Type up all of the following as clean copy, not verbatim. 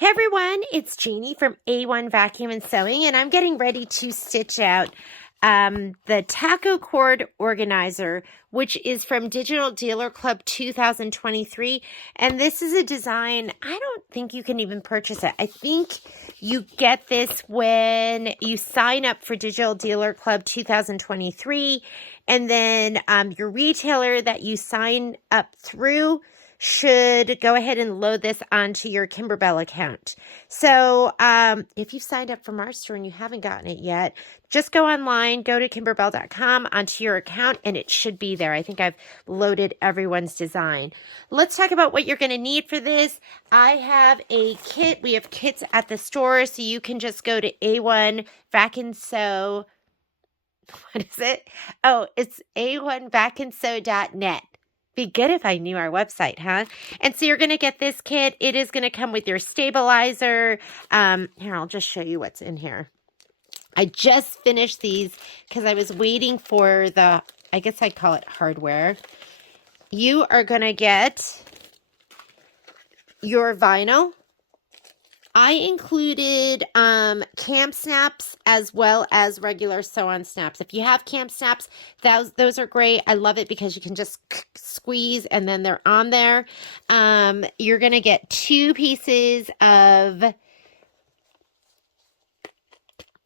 Hey everyone, it's Janie from A1 Vacuum and Sewing, and I'm getting ready to stitch out the taco cord organizer, which is from Digital Dealer Club 2023. And this is a design, I don't think you can even purchase it. I think you get this when you sign up for Digital Dealer Club 2023, and then your retailer that you sign up through should go ahead and load this onto your Kimberbell account. So if you've signed up from our store and you haven't gotten it yet, just go online, go to kimberbell.com onto your account, and it should be there. I think I've loaded everyone's design. Let's talk about what you're going to need for this. I have a kit. We have kits at the store, so you can just go to A1 Vac and Sew. What is it? Oh, it's a1vacandsew.net. Be good if I knew our website, huh? And so you're going to get this kit. It is going to come with your stabilizer. Here, I'll just show you what's in here. I just finished these because I was waiting for the, I guess I'd call it hardware. You are going to get your vinyl. I included cam snaps as well as regular sew-on snaps. If you have cam snaps, those are great. I love it because you can just squeeze and then they're on there. You're going to get 2 pieces of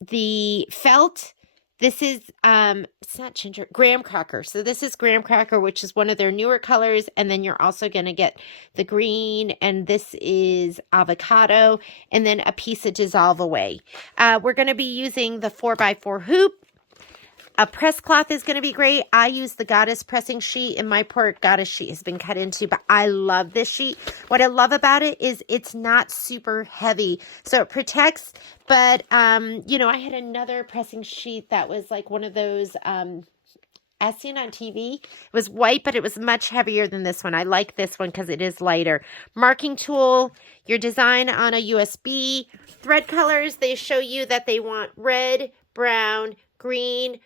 the felt. This is, it's not ginger, graham cracker. So this is graham cracker, which is one of their newer colors. And then you're also going to get the green, and this is avocado, and then a piece of dissolve away. We're going to be using the 4x4 hoop. A press cloth is going to be great. I use the Goddess pressing sheet, and my poor Goddess sheet has been cut into, but I love this sheet. What I love about it is it's not super heavy, so it protects, but, you know, I had another pressing sheet that was like one of those, as seen on TV. It was white, but it was much heavier than this one. I like this one because it is lighter. Marking tool, your design on a USB. Thread colors, they show you that they want red, brown, green,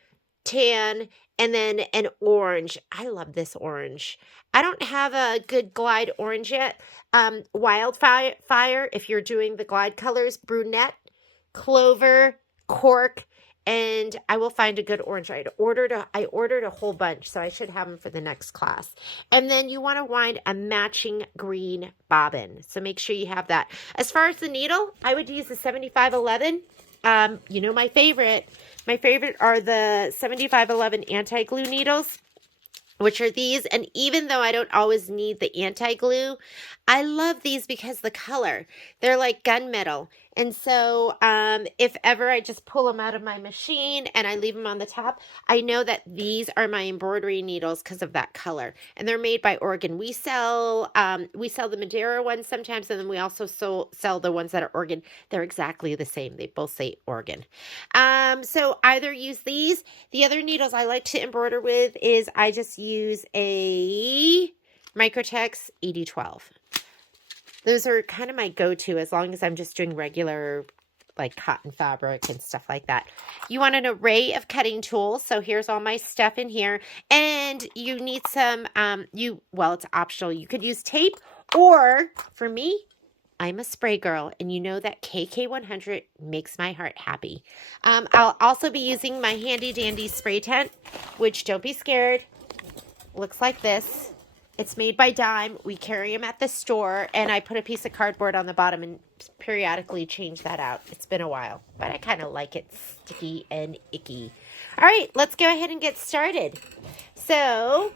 tan, and then an orange. I love this orange. I don't have a good glide orange yet. Wildfire, if you're doing the glide colors, brunette, clover, cork, and I will find a good orange. I ordered a whole bunch, so I should have them for the next class. And then you want to wind a matching green bobbin, so make sure you have that. As far as the needle, I would use the 7511. You know, my favorite are the 7511 anti-glue needles, which are these. And even though I don't always need the anti-glue, I love these because the color, they're like gunmetal. And so if ever I just pull them out of my machine and I leave them on the top, I know that these are my embroidery needles because of that color. And they're made by Oregon. We sell the Madeira ones sometimes, and then we also sell the ones that are Oregon. They're exactly the same. They both say Oregon. So either use these. The other needles I like to embroider with is I just use a Microtex 8012. Those are kind of my go-to as long as I'm just doing regular like cotton fabric and stuff like that. You want an array of cutting tools. So here's all my stuff in here. And you need some, well, it's optional. You could use tape, or for me, I'm a spray girl, and you know that KK100 makes my heart happy. I'll also be using my handy dandy spray tent, which, don't be scared, looks like this. It's made by Dime. We carry them at the store, and I put a piece of cardboard on the bottom and periodically change that out. It's been a while, but I kind of like it sticky and icky. All right, let's go ahead and get started. So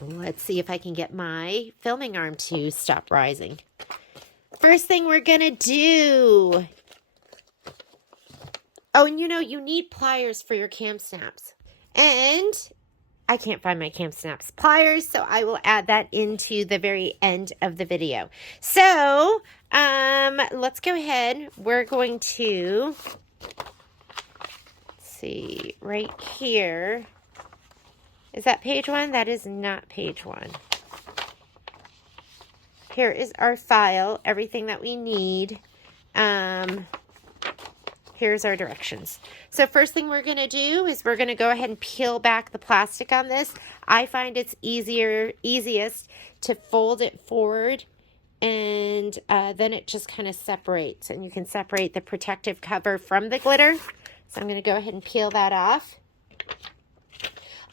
let's see if I can get my filming arm to stop rising. First thing we're going to do. Oh, and you know, you need pliers for your cam snaps. And I can't find my cam snaps pliers, so I will add that into the very end of the video. So, let's go ahead. We're going to, let's see, right here. Is that page 1? That is not page 1. Here is our file, everything that we need. Here's our directions. So first thing we're going to do is we're going to go ahead and peel back the plastic on this. I find it's easiest to fold it forward and then it just kind of separates, and you can separate the protective cover from the glitter. So I'm going to go ahead and peel that off.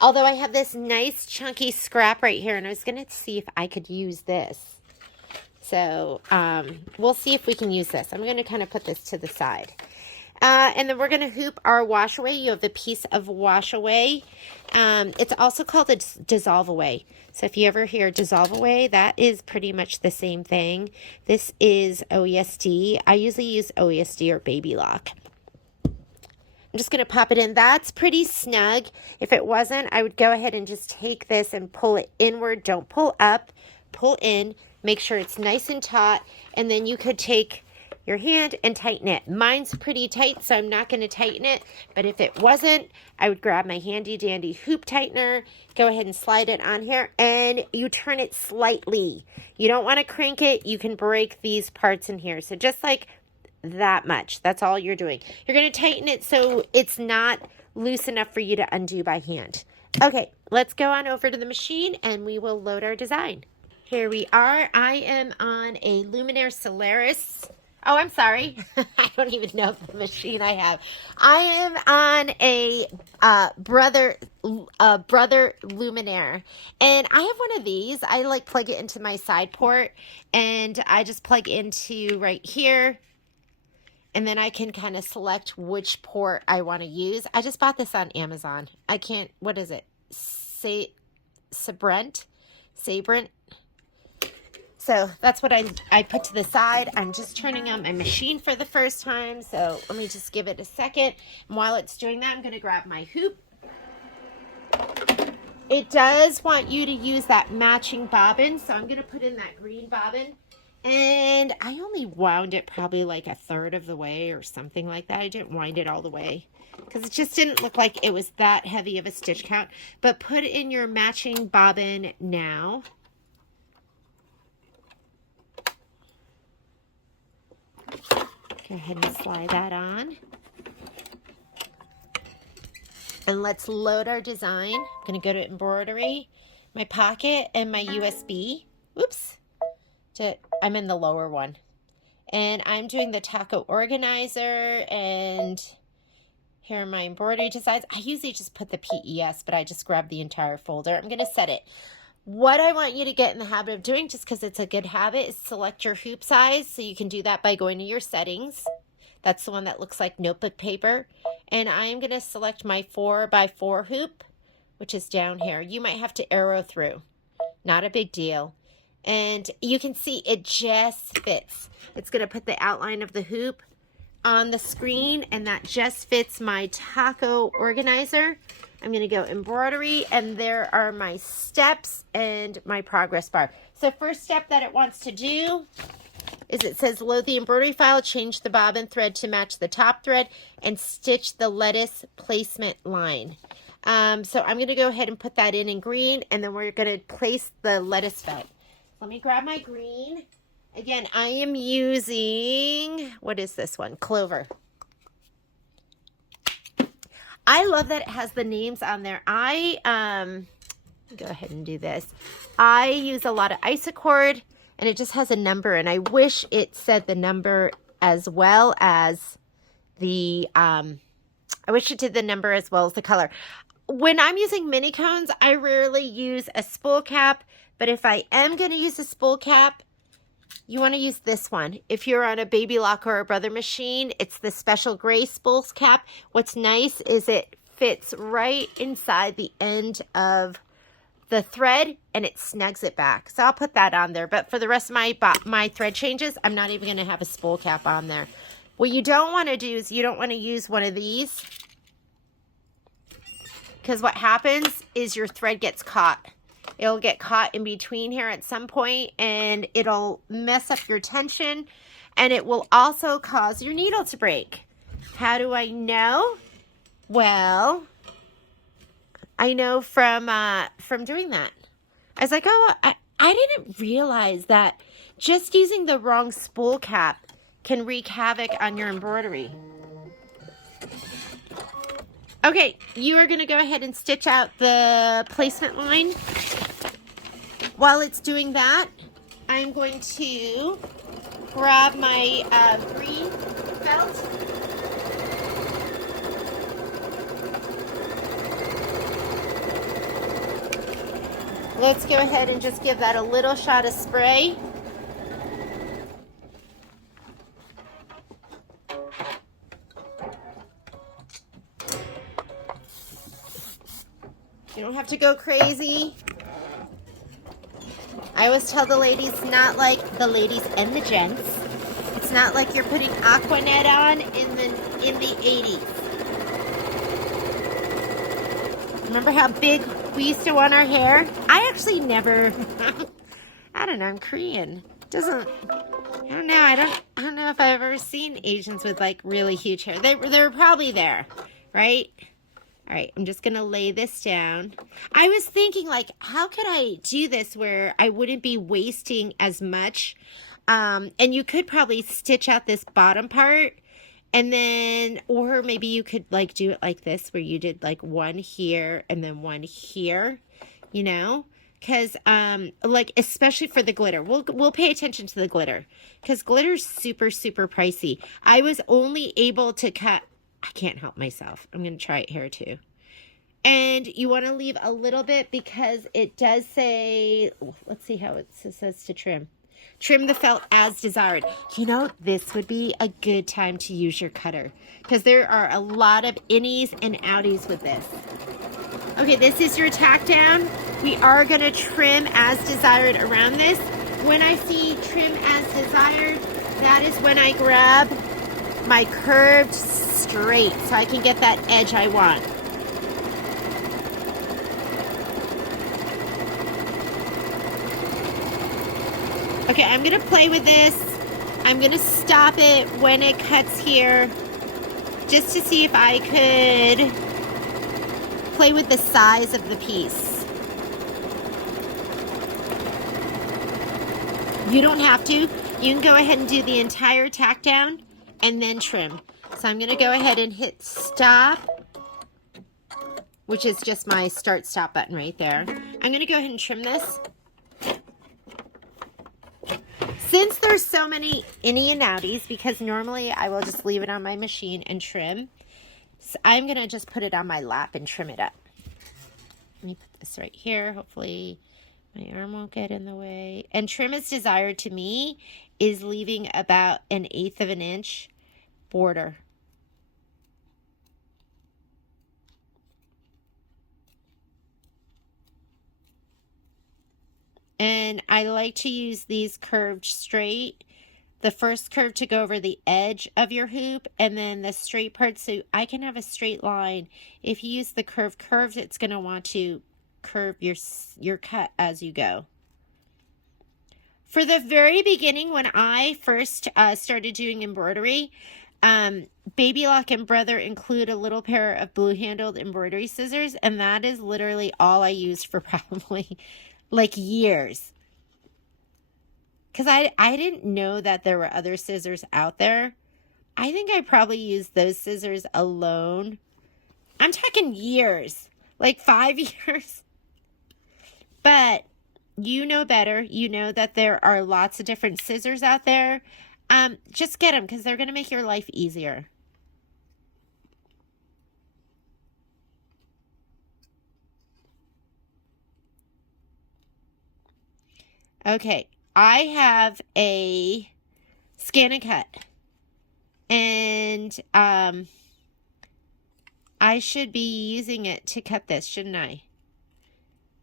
Although I have this nice chunky scrap right here, and I was going to see if I could use this. So we'll see if we can use this. I'm going to kind of put this to the side. And then we're going to hoop our wash away. You have the piece of wash away. It's also called a dissolve away. So if you ever hear dissolve away, that is pretty much the same thing. This is OESD. I usually use OESD or Baby Lock. I'm just going to pop it in. That's pretty snug. If it wasn't, I would go ahead and just take this and pull it inward. Don't pull up, pull in. Make sure it's nice and taut. And then you could take your hand and tighten it. Mine's pretty tight, so I'm not going to tighten it. But if it wasn't, I would grab my handy dandy hoop tightener, go ahead and slide it on here, and you turn it slightly. You don't want to crank it. You can break these parts in here. So just like that much. That's all you're doing. You're going to tighten it so it's not loose enough for you to undo by hand. Okay, let's go on over to the machine and we will load our design. Here we are. I am on a Luminaire Solaris. Oh, I'm sorry. I don't even know the machine I have. I am on a Brother Luminaire, and I have one of these. I like plug it into my side port, and I just plug into right here. And then I can kind of select which port I want to use. I just bought this on Amazon. I can't, what is it? Sabrent. So that's what I put to the side. I'm just turning on my machine for the first time. So let me just give it a second. And while it's doing that, I'm going to grab my hoop. It does want you to use that matching bobbin. So I'm going to put in that green bobbin. And I only wound it probably like a third of the way or something like that. I didn't wind it all the way because it just didn't look like it was that heavy of a stitch count. But put in your matching bobbin now. Go ahead and slide that on. And let's load our design. I'm going to go to embroidery, my pocket, and my USB. Oops. I'm in the lower one. And I'm doing the taco organizer, and here are my embroidery designs. I usually just put the PES, but I just grabbed the entire folder. I'm going to set it. What I want you to get in the habit of doing, just because it's a good habit, is select your hoop size. So you can do that by going to your settings. That's the one that looks like notebook paper. And I'm going to select my 4x4 hoop, which is down here. You might have to arrow through. Not a big deal. And you can see it just fits. It's going to put the outline of the hoop on the screen, and that just fits my taco organizer. I'm going to go embroidery, and there are my steps and my progress bar. So first step that it wants to do is it says load the embroidery file, change the bobbin thread to match the top thread, and stitch the lettuce placement line. So I'm going to go ahead and put that in green, and then we're going to place the lettuce felt. Let me grab my green. Again, I am using, what is this one? Clover. I love that it has the names on there. Go ahead and do this. I use a lot of Isacord, and it just has a number, and I wish it said the number as well as the, I wish it did the number as well as the color. When I'm using mini cones, I rarely use a spool cap. But if I am going to use a spool cap, you want to use this one. If you're on a Baby Lock or a Brother machine, it's the special gray spool cap. What's nice is it fits right inside the end of the thread, and it snugs it back. So I'll put that on there. But for the rest of my thread changes, I'm not even going to have a spool cap on there. What you don't want to do is you don't want to use one of these, because what happens is your thread gets caught. It'll get caught in between here at some point, and it'll mess up your tension, and it will also cause your needle to break. How do I know? Well, I know from doing that. I was like, oh, I didn't realize that just using the wrong spool cap can wreak havoc on your embroidery. Okay, you are going to go ahead and stitch out the placement line. While it's doing that, I'm going to grab my green felt. Let's go ahead and just give that a little shot of spray. You don't have to go crazy. I always tell the ladies, not like the ladies and the gents. It's not like you're putting Aquanet on in the 80s. Remember how big we used to want our hair? I actually never. I don't know. I'm Korean. I don't know. I don't know if I've ever seen Asians with like really huge hair. They were probably there, right? All right, I'm just going to lay this down. I was thinking, like, how could I do this where I wouldn't be wasting as much? And you could probably stitch out this bottom part. And then, or maybe you could, like, do it like this, where you did, like, one here and then one here, you know? Because, like, especially for the glitter. We'll pay attention to the glitter. Because glitter's super, super pricey. I was only able to cut... I can't help myself. I'm going to try it here too. And you want to leave a little bit because it does say, let's see how it says to trim. Trim the felt as desired. You know, this would be a good time to use your cutter because there are a lot of innies and outies with this. Okay, this is your tack down. We are going to trim as desired around this. When I see trim as desired, that is when I grab my curved straight so I can get that edge I want. Okay, I'm going to play with this. I'm going to stop it when it cuts here just to see if I could play with the size of the piece. You don't have to. You can go ahead and do the entire tack down and then trim. So I'm going to go ahead and hit stop, which is just my start stop button right there. I'm going to go ahead and trim this. Since there's so many innie and outies, because normally I will just leave it on my machine and trim, so I'm going to just put it on my lap and trim it up. Let me put this right here. Hopefully my arm won't get in the way. And trim as desired to me is leaving about 1/8 of an inch border. And I like to use these curved straight. The first curve to go over the edge of your hoop, and then the straight part so I can have a straight line. If you use the curved, it's going to want to curve your cut as you go. For the very beginning, when I first started doing embroidery, Baby Lock and Brother include a little pair of blue-handled embroidery scissors, and that is literally all I used for probably like years. Because I didn't know that there were other scissors out there. I think I probably used those scissors alone. I'm talking years, like 5 years. But you know better. You know that there are lots of different scissors out there. Just get them because they're going to make your life easier. Okay, I have a scan and cut. And I should be using it to cut this, shouldn't I?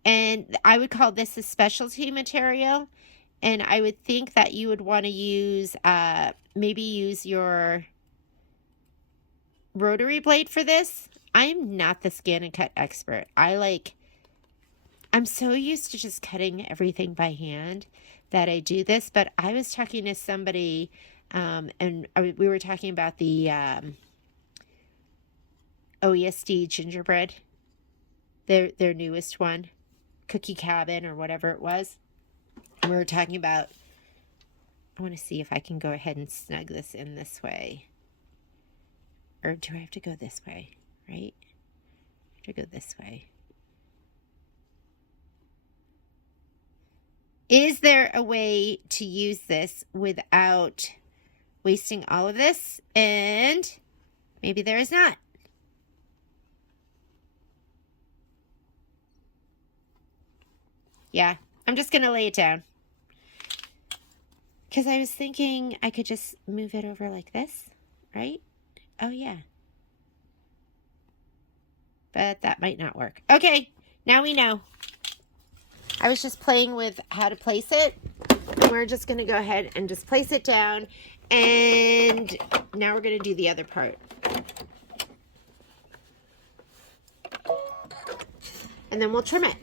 And I would call this a specialty material. And I would think that you would want to use, maybe use your rotary blade for this. I'm not the scan and cut expert. I'm so used to just cutting everything by hand that I do this. But I was talking to somebody, and we were talking about the OESD gingerbread, their newest one, Cookie Cabin or whatever it was. And we were talking about, I want to see if I can go ahead and snug this in this way. Or do I have to go this way, right? I have to go this way. Is there a way to use this without wasting all of this? And maybe there is not. Yeah, I'm just going to lay it down. Because I was thinking I could just move it over like this, right? Oh, yeah. But that might not work. Okay, now we know. I was just playing with how to place it. And we're just going to go ahead and just place it down. And now we're going to do the other part. And then we'll trim it.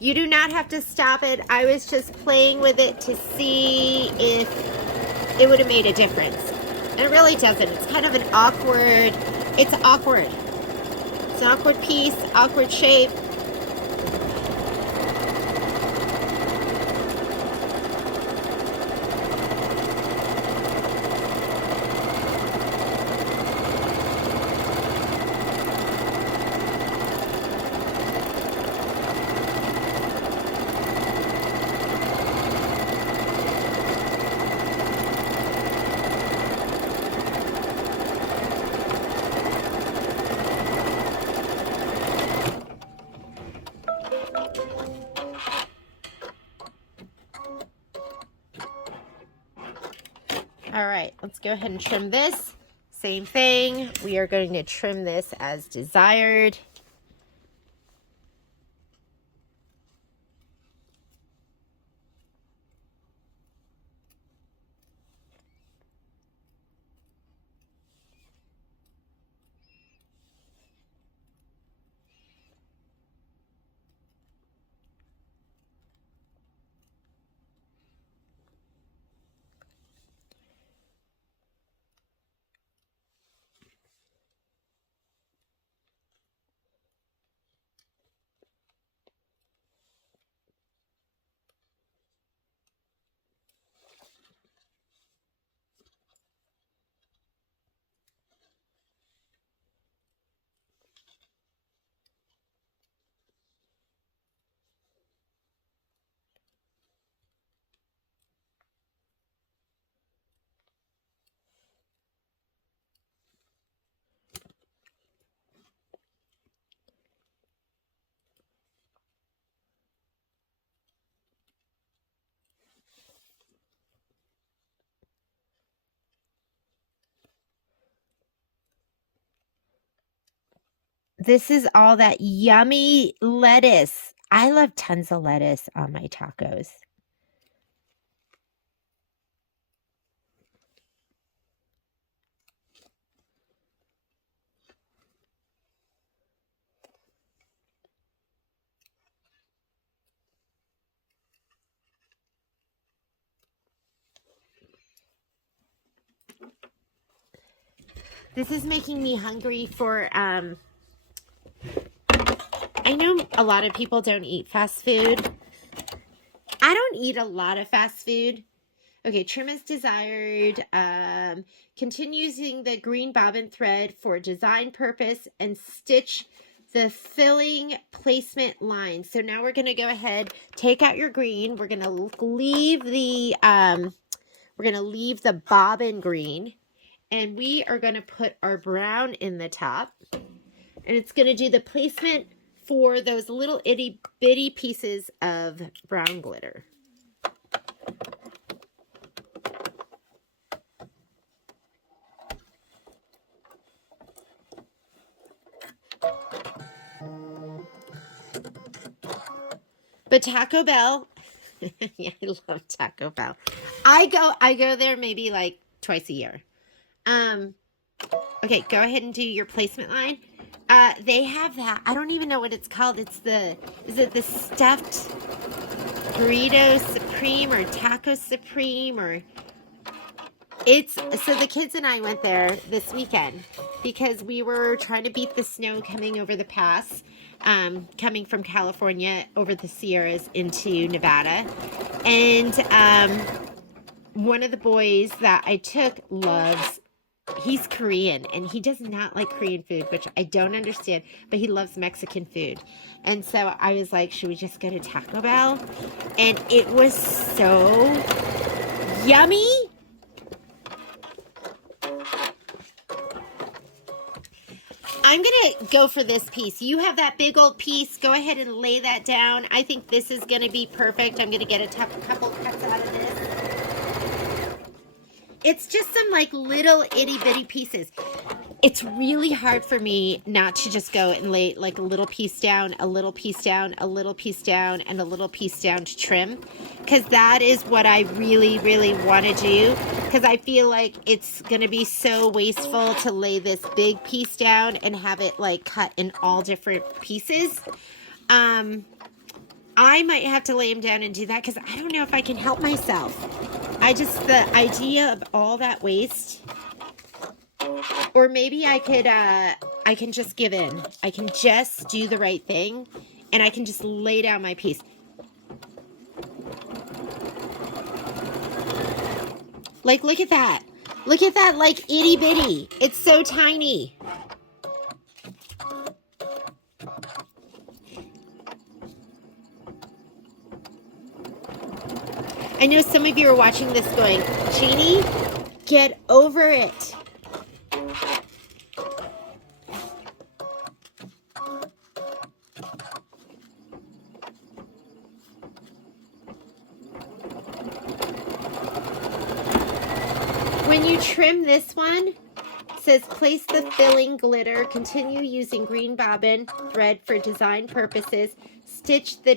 You do not have to stop it. I was just playing with it to see if it would have made a difference. And it really doesn't. It's kind of an awkward, it's awkward. It's an awkward piece, awkward shape. All right, let's go ahead and trim this. Same thing. We are going to trim this as desired. This is all that yummy lettuce. I love tons of lettuce on my tacos. This is making me hungry for, I know a lot of people don't eat fast food. I don't eat a lot of fast food. Okay, trim as desired. Continue using the green bobbin thread for design purpose and stitch the filling placement line. So now we're going to go ahead, take out your green. We're going to leave the bobbin green, and we are going to put our brown in the top, and it's going to do the placement for those little itty bitty pieces of brown glitter. But Taco Bell, yeah, I love Taco Bell. I go there maybe like twice a year. Okay, go ahead and do your placement line. They have that. I don't even know what it's called. Is it the stuffed burrito supreme or taco supreme or so the kids and I went there this weekend because we were trying to beat the snow coming over the pass, coming from California over the Sierras into Nevada. And one of the boys that I took loves he's Korean and he does not like Korean food, which I don't understand, but he loves Mexican food. And so I was like, should we just go to Taco Bell? And it was so yummy. I'm going to go for this piece. You have that big old piece. Go ahead and lay that down. I think this is going to be perfect. I'm going to get a couple cuts out of this. It's just some like little itty bitty pieces. It's really hard for me not to just go and lay like a little piece down, a little piece down, a little piece down, and a little piece down to trim. Because that is what I really, really want to do. Because I feel like it's going to be so wasteful to lay this big piece down and have it like cut in all different pieces. I might have to lay them down and do that because I don't know if I can help myself. The idea of all that waste, or maybe I can just give in. I can just do the right thing and I can just lay down my piece. Like, look at that. Look at that, like, itty bitty. It's so tiny. I know some of you are watching this going, Jeannie, get over it. When you trim this one, it says place the filling glitter, continue using green bobbin thread for design purposes, stitch the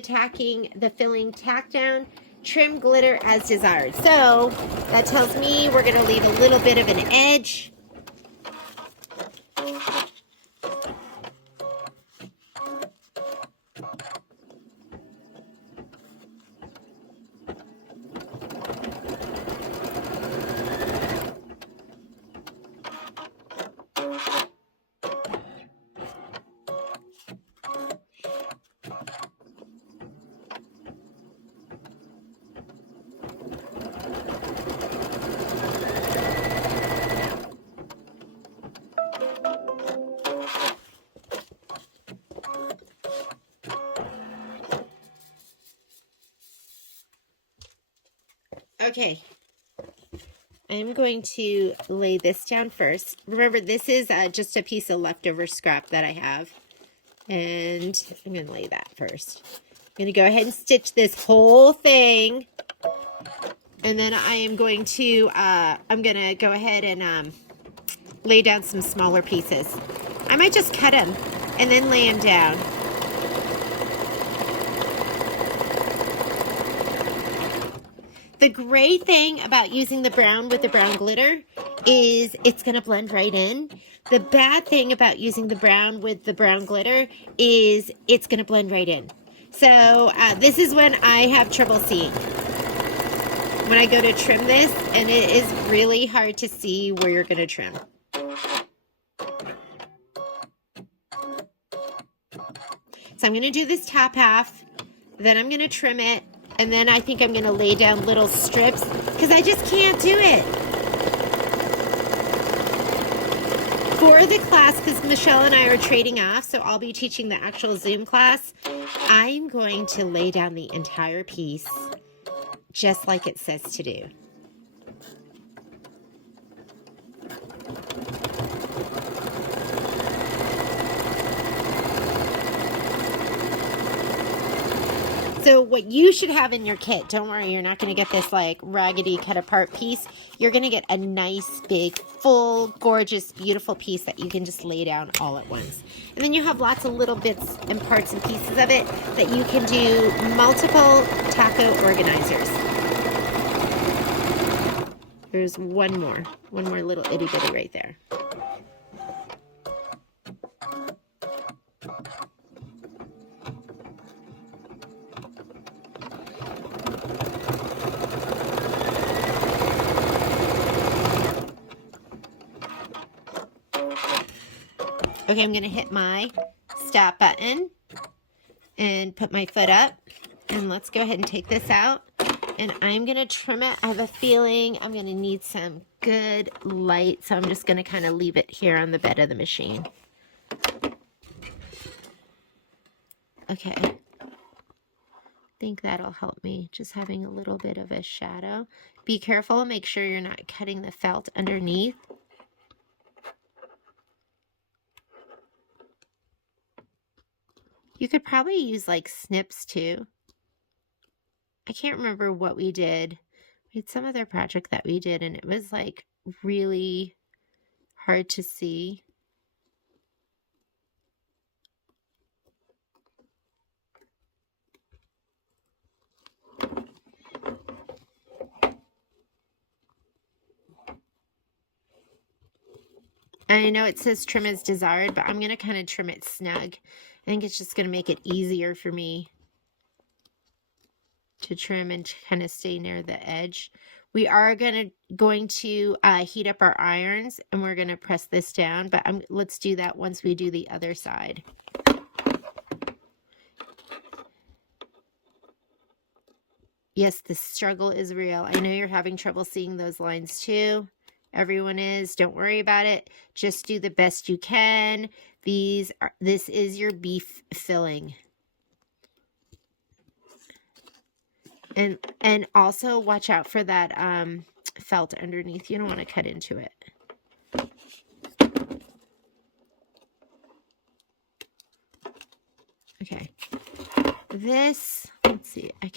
filling tack down, trim glitter as desired. So that tells me we're going to leave a little bit of an edge. Okay, I'm going to lay this down first. Remember, this is just a piece of leftover scrap that I have. And I'm going to lay that first. I'm going to go ahead and stitch this whole thing. And then I am going to, go ahead and lay down some smaller pieces. I might just cut them and then lay them down. The great thing about using the brown with the brown glitter is it's going to blend right in. The bad thing about using the brown with the brown glitter is it's going to blend right in. So this is when I have trouble seeing. When I go to trim this, and it is really hard to see where you're going to trim. So I'm going to do this top half, then I'm going to trim it. And then I think I'm going to lay down little strips because I just can't do it. For the class, because Michelle and I are trading off, so I'll be teaching the actual Zoom class, I'm going to lay down the entire piece just like it says to do. So what you should have in your kit, don't worry, you're not going to get this like raggedy cut apart piece. You're going to get a nice, big, full, gorgeous, beautiful piece that you can just lay down all at once. And then you have lots of little bits and parts and pieces of it that you can do multiple taco organizers. There's one more little itty bitty right there. Okay, I'm going to hit my stop button and put my foot up. And let's go ahead and take this out And I'm going to trim it. I have a feeling I'm going to need some good light, so I'm just going to kind of leave it here on the bed of the machine. Okay. I think that'll help me, just having a little bit of a shadow. Be careful, make sure you're not cutting the felt underneath. You could probably use like snips too. I can't remember what we did. We had some other project that we did, and it was like really hard to see. I know it says trim as desired, but I'm going to kind of trim it snug. I think it's just going to make it easier for me to trim and kind of stay near the edge. We are going to heat up our irons, and we're going to press this down, but let's do that once we do the other side. Yes, the struggle is real. I know you're having trouble seeing those lines too. Everyone is. Don't worry about it. Just do the best you can. This is your beef filling. And also watch out for that felt underneath. You don't want to cut into it. Okay. This, let's see. I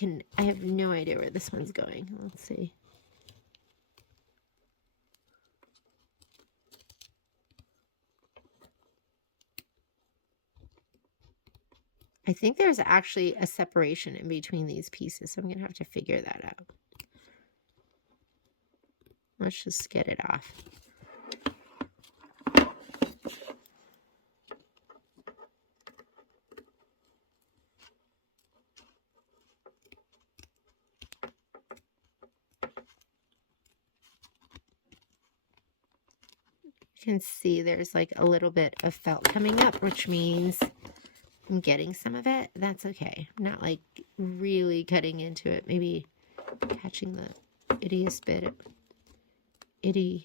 have no idea where this one's going. Let's see. I think there's actually a separation in between these pieces, so I'm going to have to figure that out. Let's just get it off. You can see there's like a little bit of felt coming up, which means I'm getting some of it. That's okay. I'm not like really cutting into it. Maybe catching the ittiest bit. The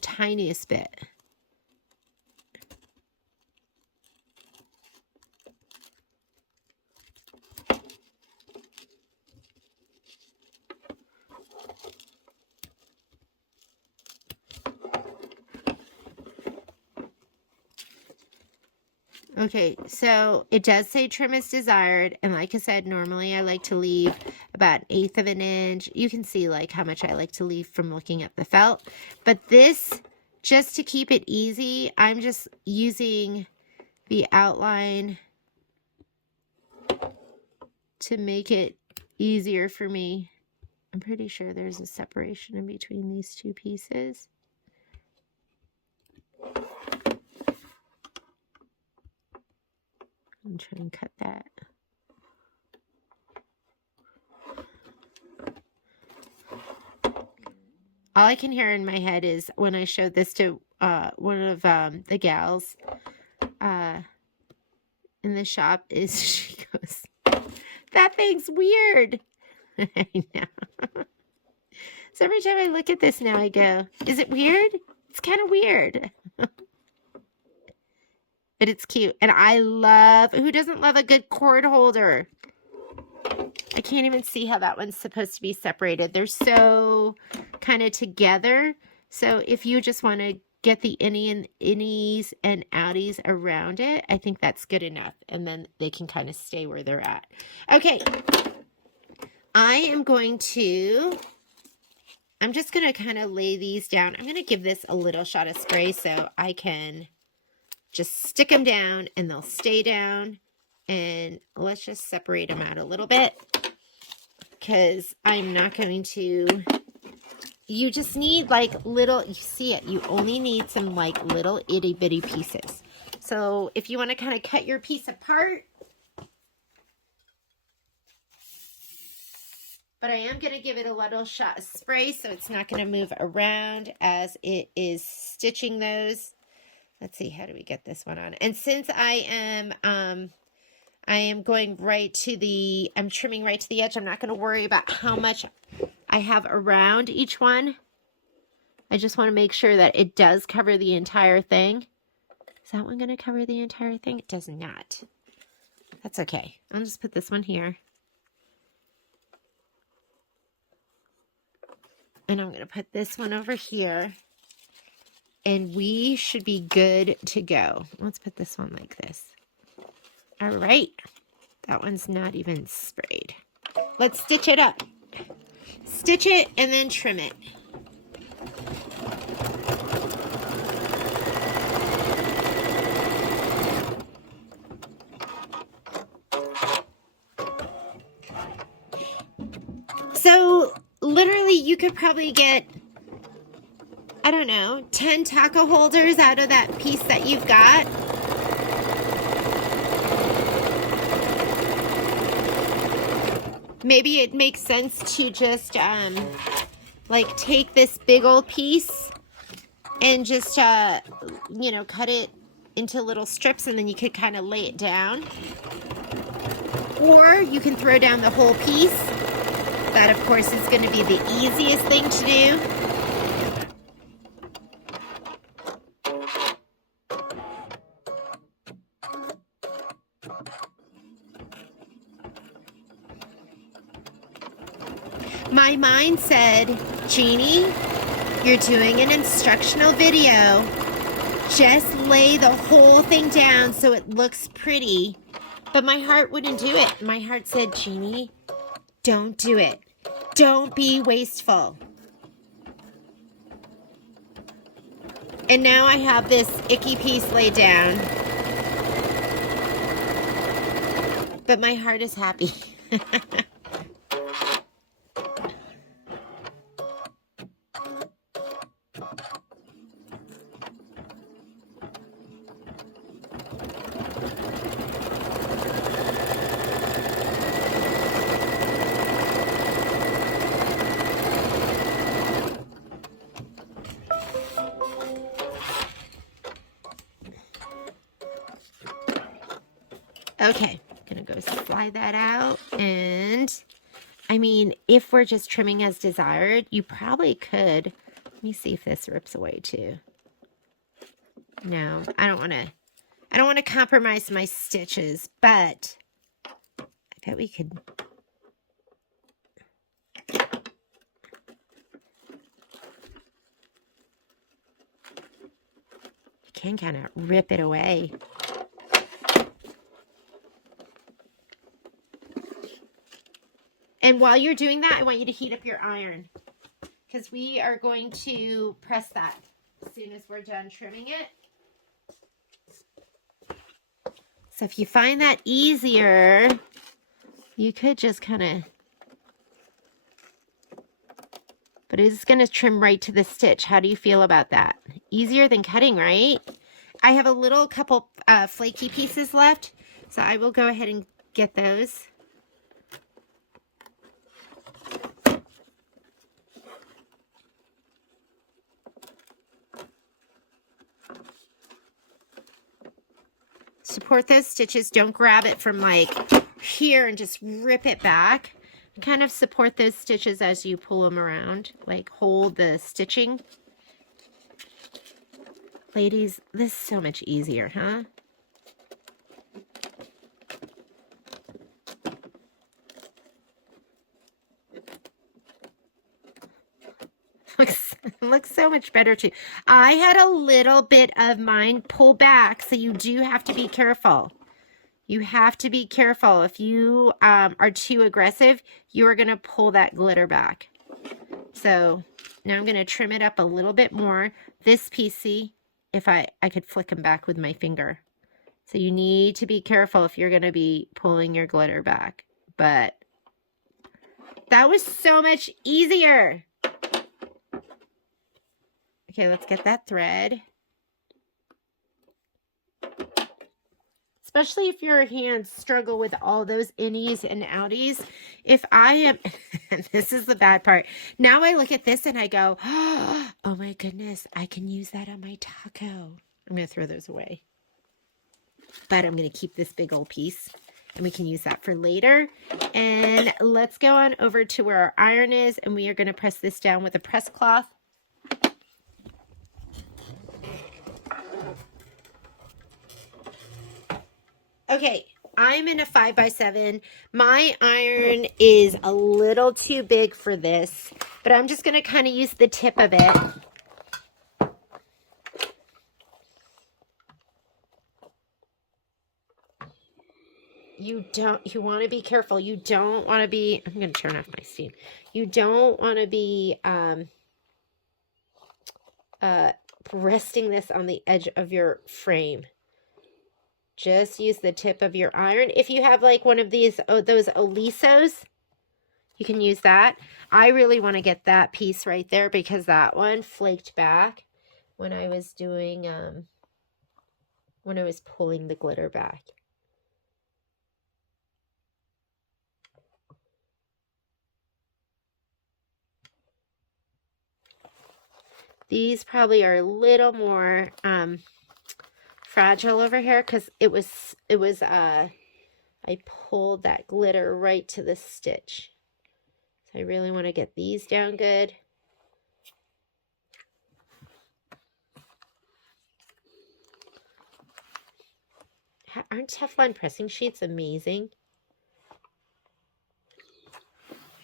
tiniest bit. Okay, so it does say trim as desired, and like I said, normally I like to leave about 1/8 of an inch. You can see like how much I like to leave from looking at the felt, but this, just to keep it easy, I'm just using the outline to make it easier for me. I'm pretty sure there's a separation in between these two pieces. I'm trying to cut that. All I can hear in my head is when I showed this to one of the gals in the shop, is she goes, "That thing's weird." I know. So every time I look at this now, I go, "Is it weird? It's kind of weird." But it's cute. And I love, who doesn't love a good cord holder? I can't even see how that one's supposed to be separated. They're so kind of together. So if you just want to get the innies and outies around it, I think that's good enough. And then they can kind of stay where they're at. Okay. I'm just going to kind of lay these down. I'm going to give this a little shot of spray so I can just stick them down and they'll stay down. And let's just separate them out a little bit, because I'm not going to, you just need like little, you see it, you only need some like little itty bitty pieces. So if you want to kind of cut your piece apart, but I am going to give it a little shot of spray so it's not going to move around as it is stitching those. Let's see, how do we get this one on? And since I am I am going right to the, I'm trimming right to the edge. I'm not going to worry about how much I have around each one. I just want to make sure that it does cover the entire thing. Is that one going to cover the entire thing? It does not. That's okay. I'll just put this one here. And I'm going to put this one over here. And we should be good to go. Let's put this one like this. All right. That one's not even sprayed. Let's stitch it up. Stitch it and then trim it. So literally you could probably get, I don't know, 10 taco holders out of that piece that you've got. Maybe it makes sense to just like take this big old piece and just you know, cut it into little strips, and then you could kind of lay it down. Or you can throw down the whole piece. That, of course, is going to be the easiest thing to do. My mind said, Jeannie, you're doing an instructional video. Just lay the whole thing down so it looks pretty. But my heart wouldn't do it. My heart said, Jeannie, don't do it. Don't be wasteful. And now I have this icky piece laid down. But my heart is happy. Okay, gonna go slide that out. And I mean, if we're just trimming as desired, you probably could. Let me see if this rips away too. No, I don't want to compromise my stitches, but I bet we could. You can kind of rip it away. And while you're doing that, I want you to heat up your iron, because we are going to press that as soon as we're done trimming it. So if you find that easier, you could just kind of, but it's going to trim right to the stitch. How do you feel about that? Easier than cutting, right? I have a couple flaky pieces left, so I will go ahead and get those. Support those stitches. Don't grab it from like here and just rip it back. Kind of support those stitches as you pull them around. Like hold the stitching. Ladies, this is so much easier, huh? Looks so much better too. I had a little bit of mine pull back, so you do have to be careful. You have to be careful. If you are too aggressive, you are going to pull that glitter back. So now I'm going to trim it up a little bit more. This piece, see, if I could flick them back with my finger. So you need to be careful if you're going to be pulling your glitter back. But that was so much easier. Okay, let's get that thread. Especially if your hands struggle with all those innies and outies. If I am, this is the bad part. Now I look at this and I go, oh my goodness, I can use that on my taco. I'm going to throw those away. But I'm going to keep this big old piece and we can use that for later. And let's go on over to where our iron is, and we are going to press this down with a press cloth. Okay, I'm in a 5x7. My iron is a little too big for this, but I'm just going to kind of use the tip of it. You want to be careful. You don't want to be, I'm going to turn off my steam. You don't want to be resting this on the edge of your frame. Just use the tip of your iron. If you have like one of these, those Olisos, you can use that. I really want to get that piece right there because that one flaked back when I was doing, when I was pulling the glitter back. These probably are a little more, fragile over here because I pulled that glitter right to the stitch. So I really want to get these down good. Aren't Teflon pressing sheets amazing?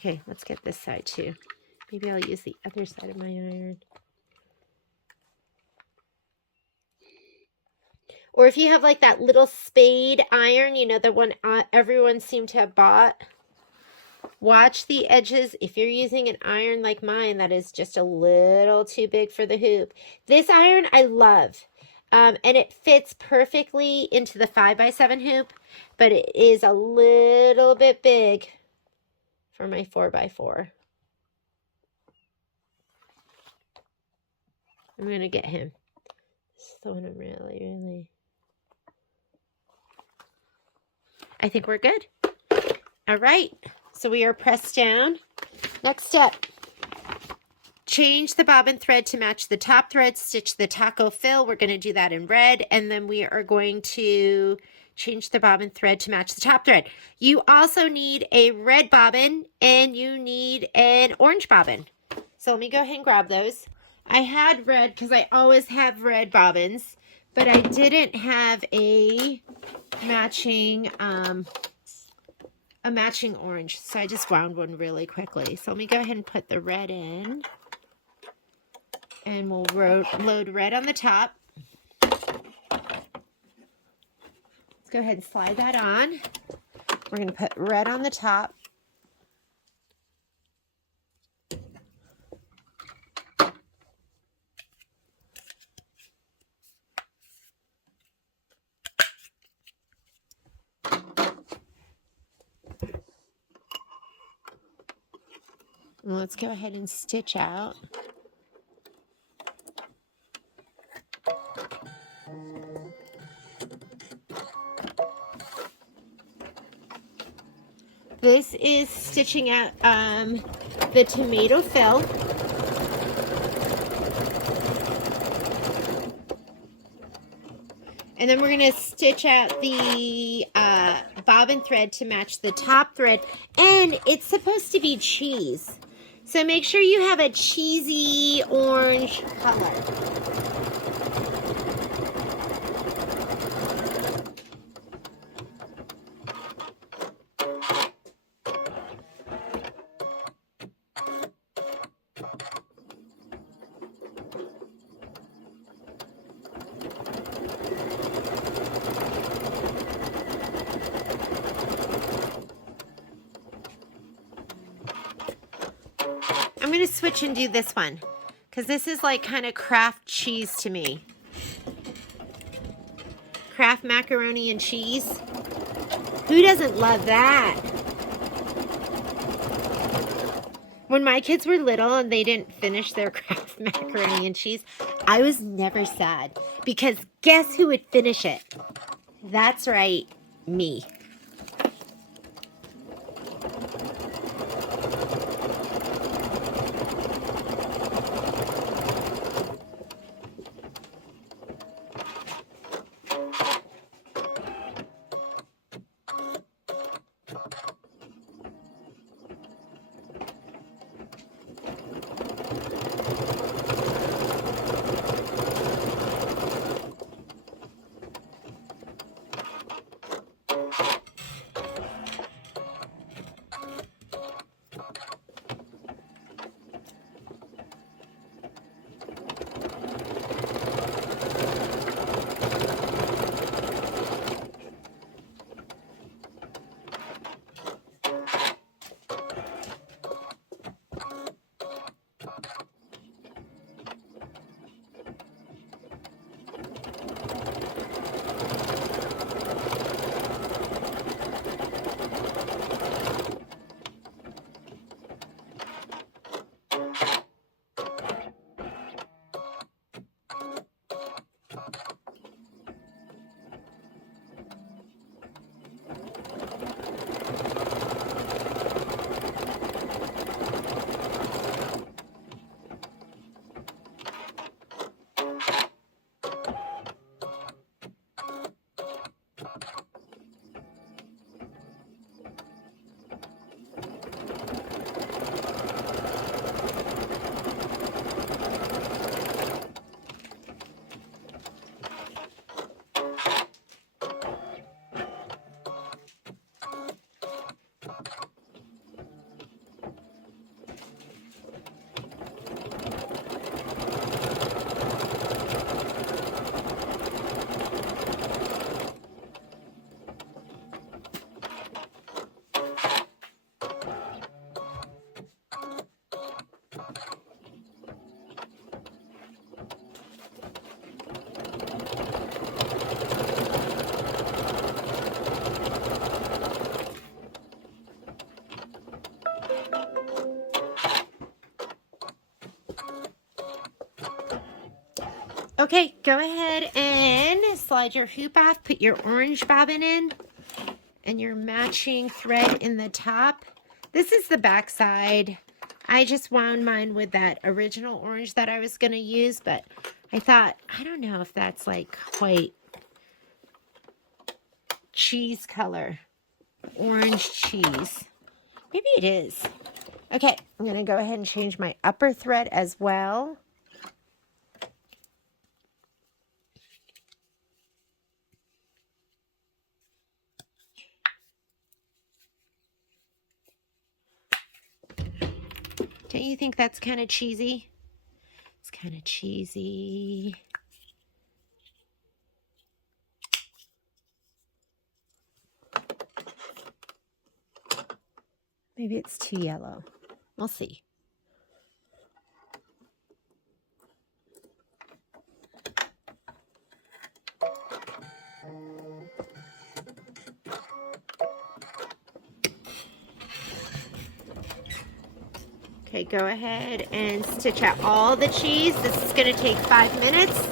Okay, let's get this side too. Maybe I'll use the other side of my iron. Or if you have like that little spade iron, you know, the one everyone seemed to have bought. Watch the edges. If you're using an iron like mine, that is just a little too big for the hoop. This iron I love. And it fits perfectly into the 5x7 hoop, but it is a little bit big for my 4x4. I'm going to get him. This is the one I'm really... I think we're good. All right. So we are pressed down. Next step. Change the bobbin thread to match the top thread. Stitch the taco fill. We're going to do that in red. And then we are going to change the bobbin thread to match the top thread. You also need a red bobbin and you need an orange bobbin. So let me go ahead and grab those. I had red because I always have red bobbins, but I didn't have a matching orange, so I just wound one really quickly. So let me go ahead and put the red in, and we'll load red on the top. Let's go ahead and slide that on. We're going to put red on the top. Let's go ahead and stitch out. This is stitching out the tomato fill. And then we're going to stitch out the bobbin thread to match the top thread. And it's supposed to be cheese. So make sure you have a cheesy orange color. I'm going to switch and do this one because this is like kind of Kraft cheese to me. Kraft macaroni and cheese. Who doesn't love that? When my kids were little and they didn't finish their Kraft macaroni and cheese, I was never sad because guess who would finish it? That's right, me. Okay, go ahead and slide your hoop off. Put your orange bobbin in and your matching thread in the top. This is the back side. I just wound mine with that original orange that I was going to use, but I thought, I don't know if that's like quite cheese color. Orange cheese. Maybe it is. Okay, I'm going to go ahead and change my upper thread as well. Don't you think that's kind of cheesy? It's kind of cheesy. Maybe it's too yellow. We'll see. Okay, go ahead and stitch out all the cheese. This is going to take 5 minutes.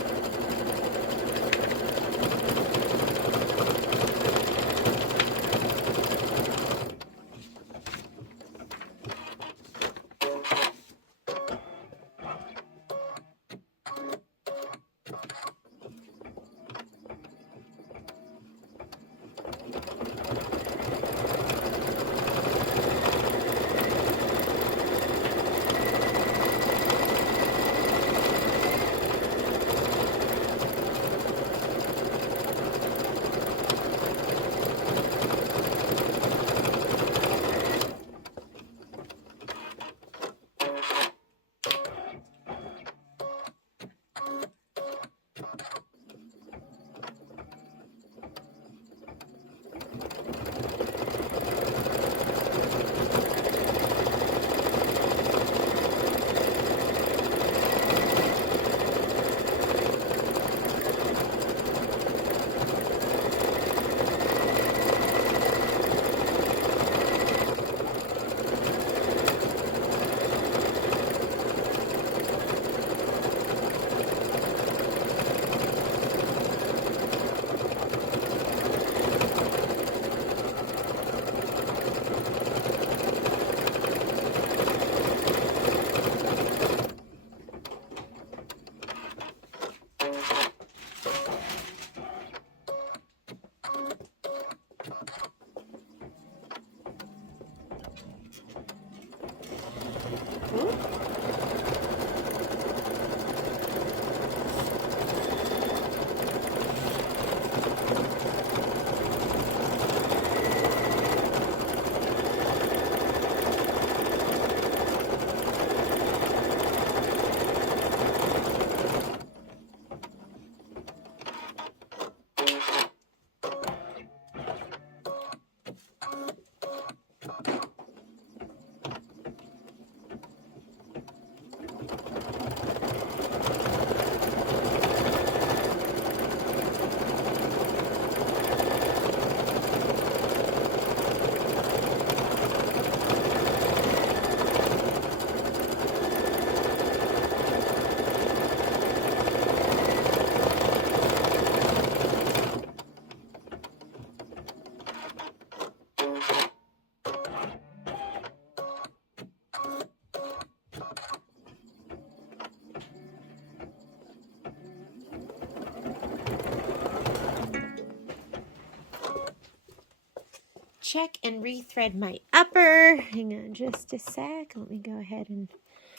Check and rethread my upper. Hang on just a sec. Let me go ahead and...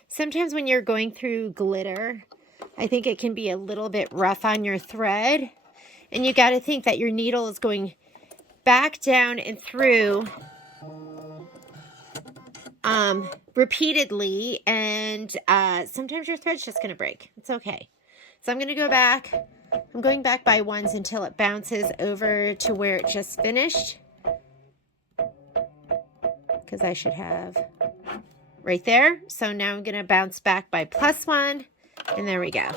Sometimes when you're going through glitter, I think it can be a little bit rough on your thread. And you got to think that your needle is going back down and through repeatedly. And sometimes your thread's just going to break. It's okay. So I'm going to go back. I'm going back by ones until it bounces over to where it just finished. Because I should have right there. So now I'm going to bounce back by +1, and there we go.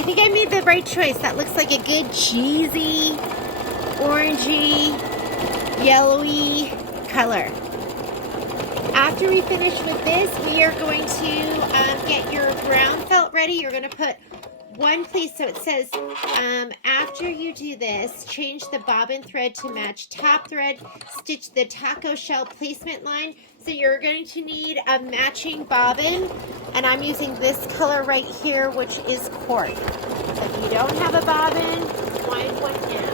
I think I made the right choice. That looks like a good cheesy, orangey, yellowy color. After we finish with this, we are going to get your brown felt ready. You're going to put one place, so it says, after you do this, change the bobbin thread to match top thread, stitch the taco shell placement line. So you're going to need a matching bobbin, and I'm using this color right here, which is cork. So if you don't have a bobbin, wind one down.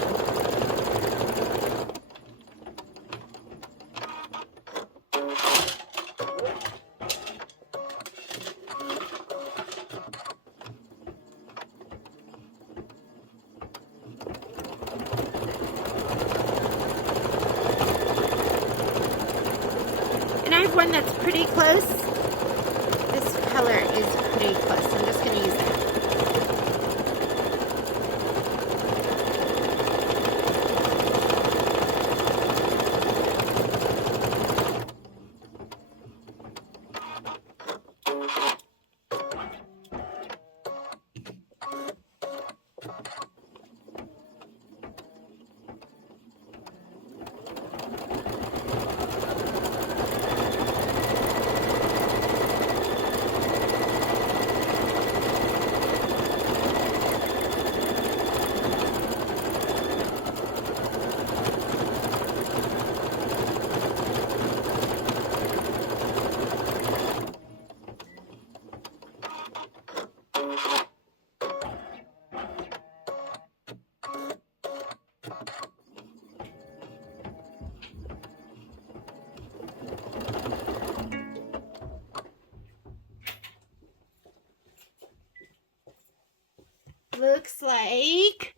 One that's pretty close. This color is pretty close. I'm just going to use that. Looks like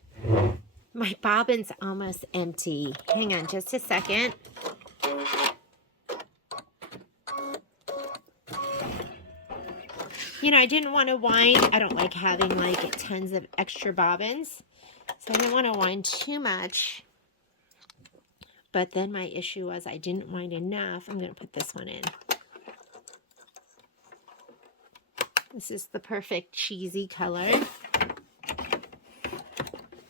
my bobbin's almost empty. Hang on just a second. You know, I didn't want to wind. I don't like having like tons of extra bobbins. So I didn't want to wind too much. But then my issue was I didn't wind enough. I'm going to put this one in. This is the perfect cheesy color.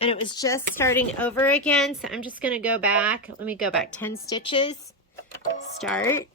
And it was just starting over again, so I'm just going to go back. Let me go back 10 stitches. Start.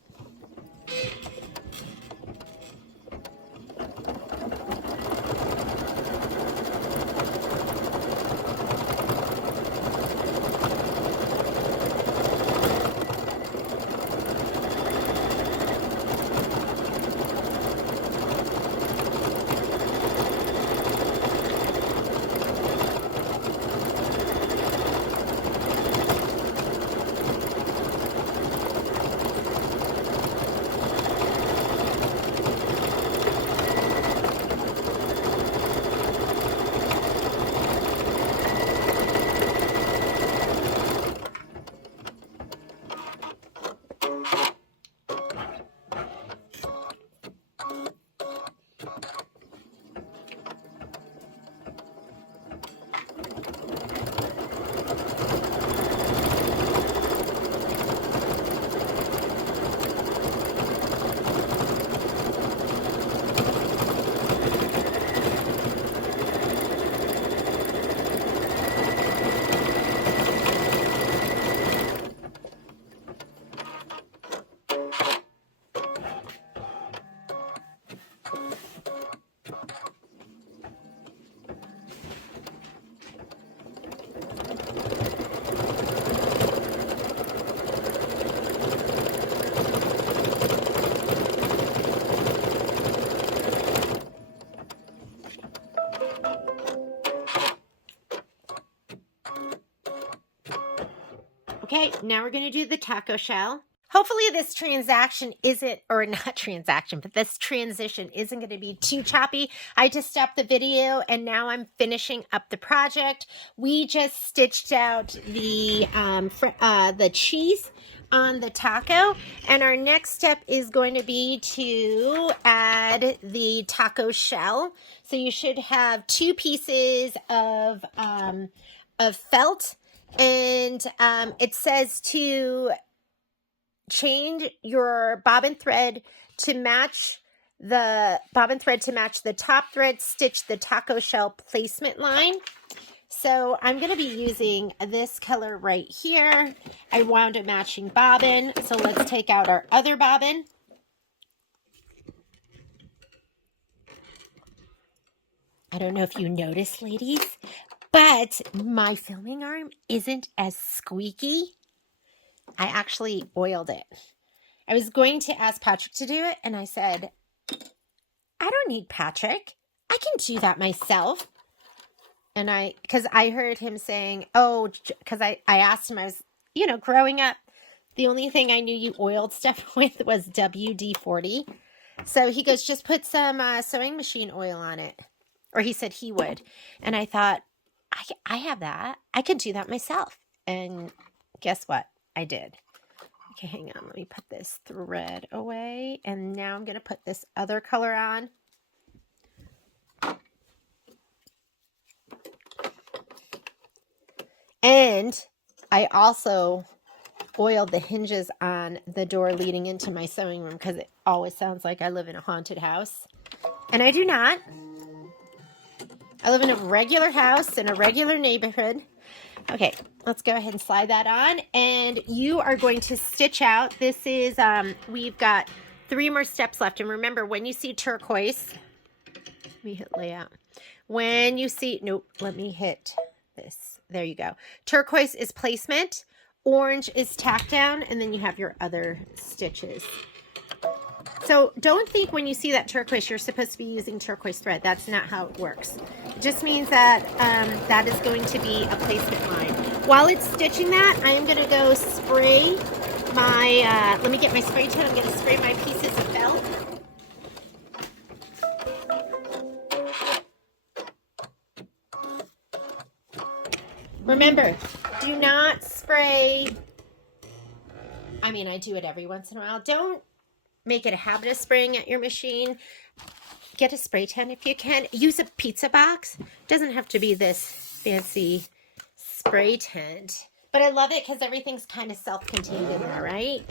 Okay, now we're going to do the taco shell. Hopefully this transaction isn't, or not transaction, but this transition isn't going to be too choppy. I just stopped the video and now I'm finishing up the project. We just stitched out the cheese on the taco, and our next step is going to be to add the taco shell. So you should have 2 pieces of felt, and it says to change your bobbin thread to match the bobbin thread to match the top thread, stitch the taco shell placement line. So I'm going to be using this color right here. I wound a matching bobbin. So let's take out our other bobbin. I don't know if you noticed, ladies, but my filming arm isn't as squeaky. I actually oiled it. I was going to ask Patrick to do it, and I said, I don't need Patrick. I can do that myself. And because I heard him saying, oh, because I asked him, I was, growing up, the only thing I knew you oiled stuff with was WD-40. So he goes, just put some sewing machine oil on it. Or he said he would. And I thought, I have that. I could do that myself. And guess what? I did. Okay, hang on. Let me put this thread away. And now I'm going to put this other color on. And I also oiled the hinges on the door leading into my sewing room because it always sounds like I live in a haunted house. And I do not. I live in a regular house in a regular neighborhood. Okay, let's go ahead and slide that on. And you are going to stitch out. This is, we've got 3 more steps left. And remember, when you see turquoise, let me hit layout. When you see, nope, let me hit this. There you go. Turquoise is placement. Orange is tack down. And then you have your other stitches. So don't think when you see that turquoise, you're supposed to be using turquoise thread. That's not how it works. It just means that that is going to be a placement line. While it's stitching that, I am going to go spray my, let me get my spray tan. I'm going to spray my pieces of felt. Remember, do not spray. I mean, I do it every once in a while. Don't make it a habit of spraying at your machine. Get a spray tan if you can. Use a pizza box. Doesn't have to be this fancy spray tent. But I love it because everything's kind of self-contained in there, right?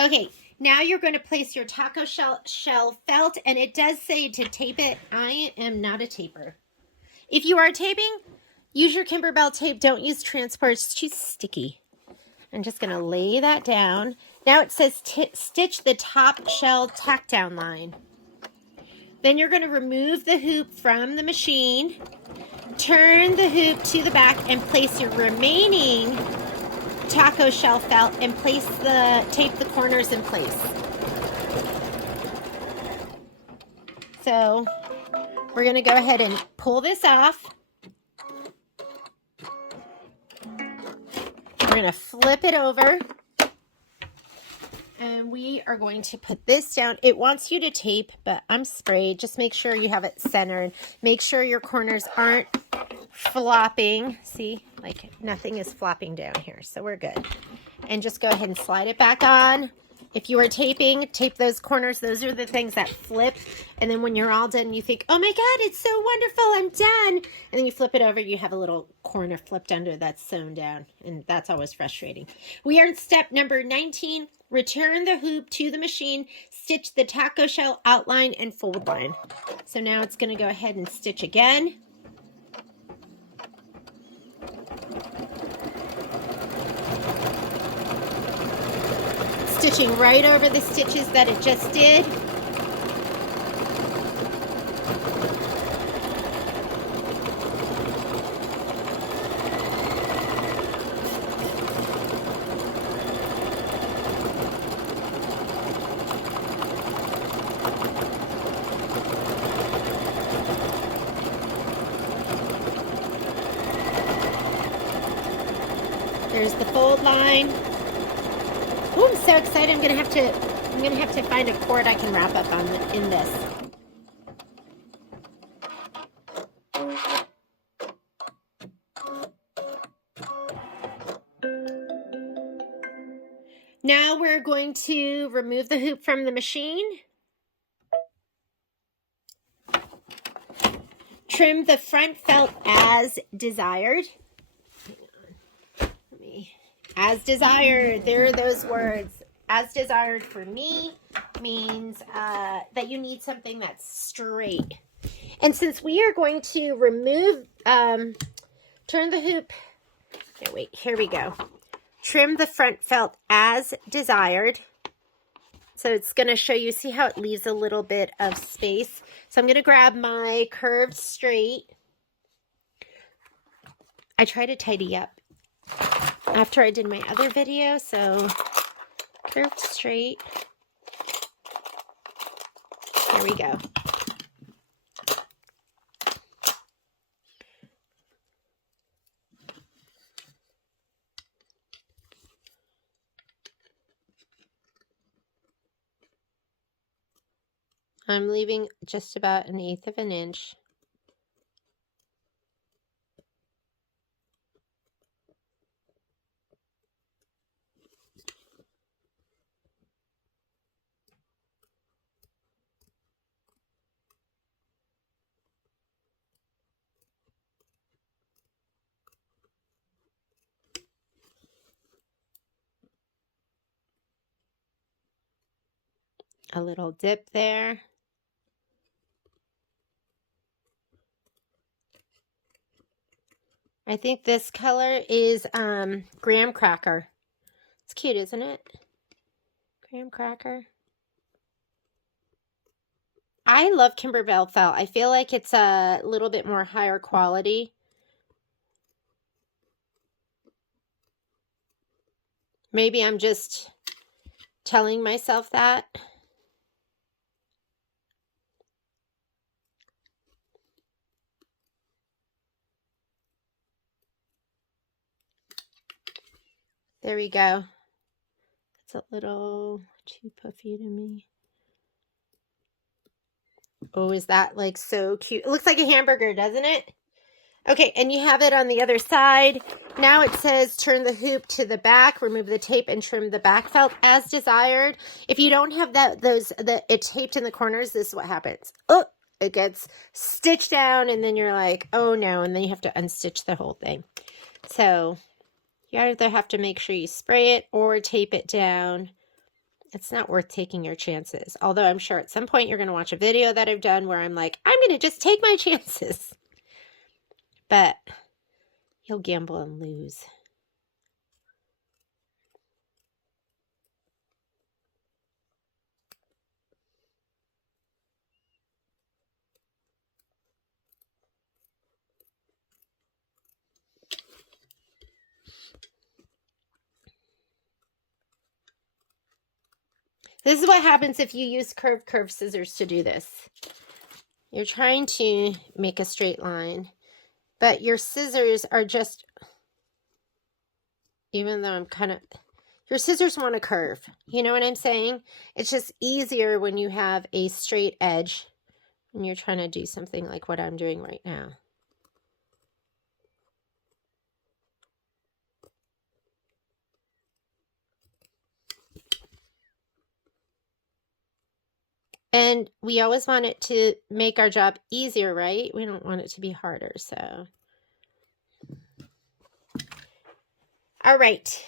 Okay, now you're going to place your taco shell felt. And it does say to tape it. I am not a taper. If you are taping, use your Kimberbell tape. Don't use transport. It's too sticky. I'm just going to lay that down. Now it says stitch the top shell tack down line. Then you're going to remove the hoop from the machine, turn the hoop to the back, and place your remaining taco shell felt and tape the corners in place. So we're going to go ahead and pull this off. We're going to flip it over, and we are going to put this down. It wants you to tape, but I'm sprayed. Just make sure you have it centered. Make sure your corners aren't flopping. See, like nothing is flopping down here, so we're good. And just go ahead and slide it back on. If you are taping, tape those corners. Those are the things that flip. And then when you're all done, you think, oh my God, it's so wonderful, I'm done. And then you flip it over, you have a little corner flipped under that's sewn down. And that's always frustrating. We are in step number 19. Return the hoop to the machine, stitch the taco shell outline and fold line. So now it's going to go ahead and stitch again. Stitching right over the stitches that it just did. There's the fold line. Oh, I'm so excited. I'm gonna have to find a cord I can wrap up on in this. Now we're going to remove the hoop from the machine. Trim the front felt as desired. As desired, there are those words. As desired for me. means that you need something that's straight. And since we are going to remove, turn the hoop, no, wait, here we go. Trim the front felt as desired. So it's going to show you, see how it leaves a little bit of space. So I'm going to grab my curved straight. I try to tidy up after I did my other video, so curved straight. Here we go. I'm leaving just about 1/8 of an inch. A little dip there. I think this color is graham cracker. It's cute, isn't it? Graham cracker. I love Kimberbell felt. I feel like it's a little bit more higher quality. Maybe I'm just telling myself that. There we go. It's a little too puffy to me. Oh, is that like so cute? It looks like a hamburger, doesn't it? Okay, and you have it on the other side. Now it says turn the hoop to the back, remove the tape, and trim the back felt as desired. If you don't have it taped in the corners, this is what happens. Oh, it gets stitched down, and then you're like, oh no, and then you have to unstitch the whole thing. So you either have to make sure you spray it or tape it down. It's not worth taking your chances. Although I'm sure at some point you're going to watch a video that I've done where I'm like, I'm going to just take my chances. But you'll gamble and lose. This is what happens if you use curved scissors to do this. You're trying to make a straight line, but your scissors are just, even though I'm kind of, your scissors want to curve. You know what I'm saying? It's just easier when you have a straight edge when you're trying to do something like what I'm doing right now. And we always want it to make our job easier, right? We don't want it to be harder, so. All right.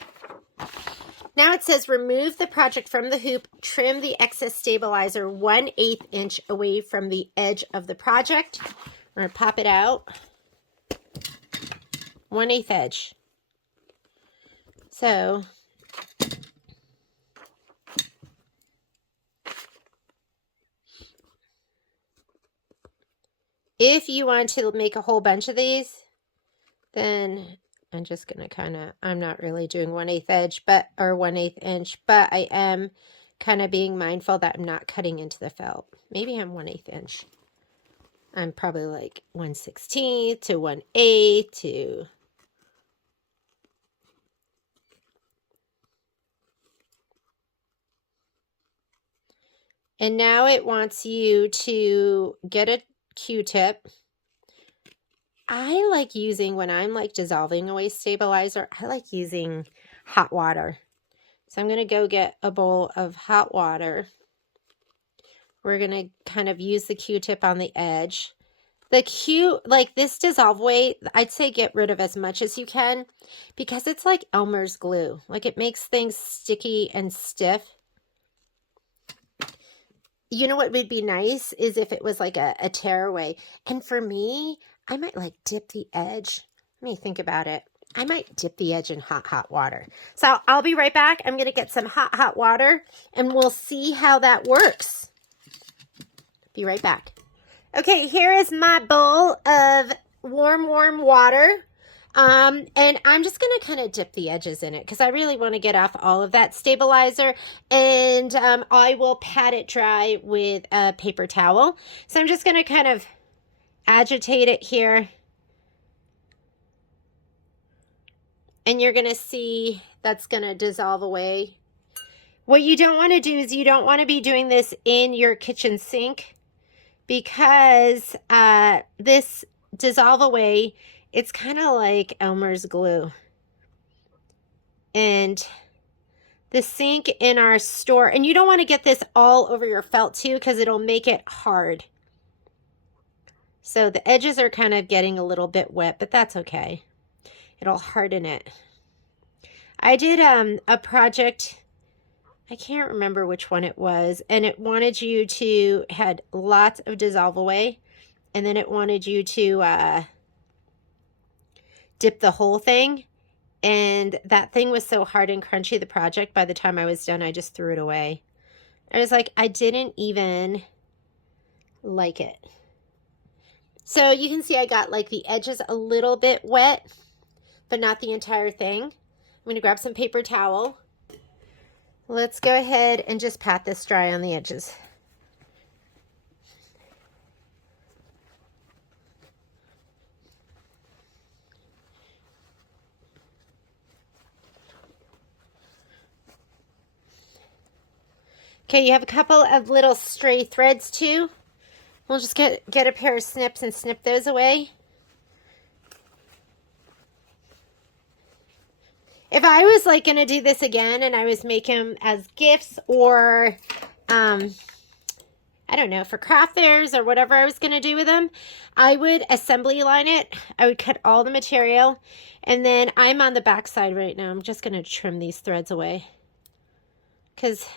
Now it says remove the project from the hoop, trim the excess stabilizer 1/8 inch away from the edge of the project. We're going to pop it out. 1/8 edge. So if you want to make a whole bunch of these, then I'm just going to kind of, I'm not really doing 1/8 edge, or 1/8 inch, but I am kind of being mindful that I'm not cutting into the felt. Maybe I'm 1/8 inch. I'm probably like 1/16 to 1/8 to. And now it wants you to get a Q-tip. I like using, when I'm like dissolving away stabilizer, I like using hot water. So I'm going to go get a bowl of hot water. We're going to kind of use the Q-tip on the edge. Like this dissolve weight, I'd say get rid of as much as you can because it's like Elmer's glue. Like it makes things sticky and stiff. you know what would be nice is if it was like a tearaway. And for me, I might like dip the edge. Let me think about it. I might dip the edge in hot water. So I'll be right back. I'm going to get some hot water and we'll see how that works. Be right back. Okay, here is my bowl of warm water. And I'm just going to kind of dip the edges in it because I really want to get off all of that stabilizer. And I will pat it dry with a paper towel. So I'm just going to kind of agitate it here. And you're going to see that's going to dissolve away. What you don't want to do is you don't want to be doing this in your kitchen sink because this dissolve away, it's kind of like Elmer's glue. And the sink in our store, and you don't want to get this all over your felt too because it'll make it hard. So the edges are kind of getting a little bit wet, but that's okay. It'll harden it. I did a project, I can't remember which one it was, and it wanted you to, had lots of dissolve away, and then it wanted you to dip the whole thing, and that thing was so hard and crunchy, the project, by the time I was done, I just threw it away. I was like, I didn't even like it. So you can see I got like the edges a little bit wet, but not the entire thing. I'm going to grab some paper towel. Let's go ahead and just pat this dry on the edges. Okay, you have a couple of little stray threads too. We'll just get a pair of snips and snip those away. If I was like going to do this again and I was making them as gifts or, I don't know, for craft fairs or whatever I was going to do with them, I would assembly line it. I would cut all the material. And then I'm on the back side right now. I'm just going to trim these threads away because